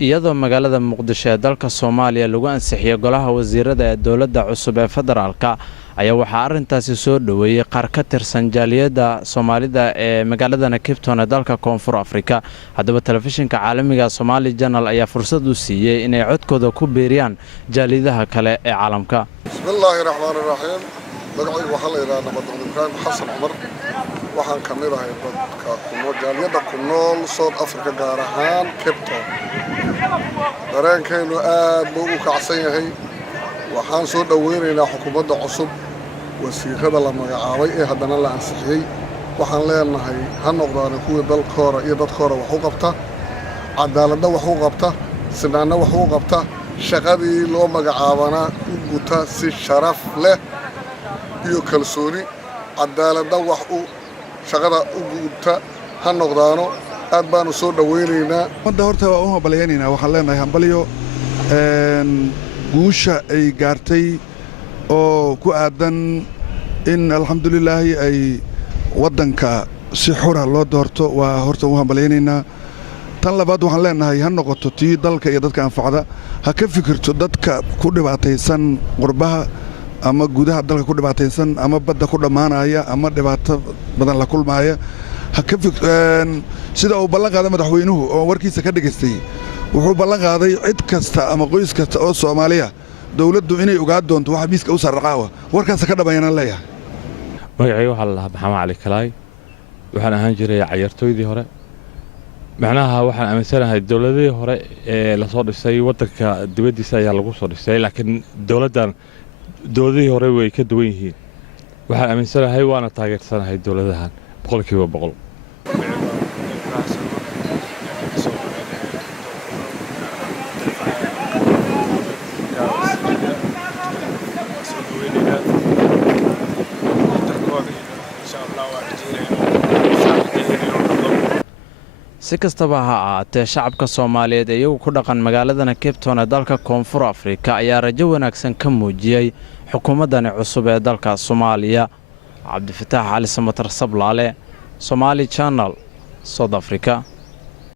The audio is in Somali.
iyadoo magaalada Muqdisho ee dalka Soomaaliya lagu ansixiyay golaha wasiirada ee dawladda cusub ee federaalka ayaa waxaa arintaasi soo dhaweeyay qaar ka tirsan jaaliyada Soomaalida ee magaalada Cape Town ee dalka Koonfur Afrika. Haddaba telefishinka caalamiga Somali Channel ayaa fursad u siiyay inay codkooda ku beeriyaan jaaliyadaha kale ee caalamka. Bismillahir Rahmanir Rahiim. Magacaygu waxaa la yiraahdaa Nabad Ibrahim Xasan Umar. waxaan ka mid ahay dadka jaaliyada ku nool South Africa gaar ahaan Cape Town. dareenkeenu aad buu u kacsan yahay. waxaan soo dhaweynaynaa xukuumadda cusub wasiirada la magacaabay ee haddana la ansixiyay. waxaan leenahay ha noqdaan kuwa dalkooda iyo dadkooda wax u qabta, cadaaladda wax u qabta, sinaanna wax u qabta, shaqadii loo magacaabana u guta si sharaf leh iyo kalsooni. cadaaladda wax u shaqada u guta ha noqdaano. aad baanu soo dhaweynaynaa. Wada horta waa u hambalyeynaa. waxaan leenahay hambalyo guusha ay gaartay oo ku aadan in alxamdulillah ay wadanka si xura loo doorto. waa horta u hambalyeynaa. tan labaad waxaan leenahay ha noqoto tii dalka iyo dadka anfacda. ha ka fikirto dadka ku dhibaataysan qurbaha ama gudaha dalka ku dhibaataysan ama badda ku dhamaanaya ama dhibaato badan la kulmaaya. sida uu ballan qaaday madaxweynuhu oo warkiisa ka dhageystay wuxuu ballan qaaday cid kasta ama qoys kasta oo Soomaaliya dawladdu inay ogaad doonto waxa miiska u sarqaawa warkaas ka dhamayna leeyahay. magacaygu waxa la Maxamed Cali Kalaay waxaan ahaan jiray ciyaartooydii hore. macnaha waxaan aaminsanahay dawladii hore ee la soo dhisay wadanka dibadiisa ayaa lagu soo dhisay laakiin dawladii hore way ka duwan yihiin. waxaan aaminsanahay waana taageersanahay dawladahan boqolkiiba boqol. si kastaba ha ahaatee shacabka Soomaaliyeed ee iyagu ku dhaqan magaalada Cape Town ee dalka Koonfur Afrika ayaa rajo wanaagsan ka muujiyay xukuumaddan cusub ee dalka Soomaaliya. Cabdi Fataax Ali Samatar Sablaale, Somali Channel, South Africa.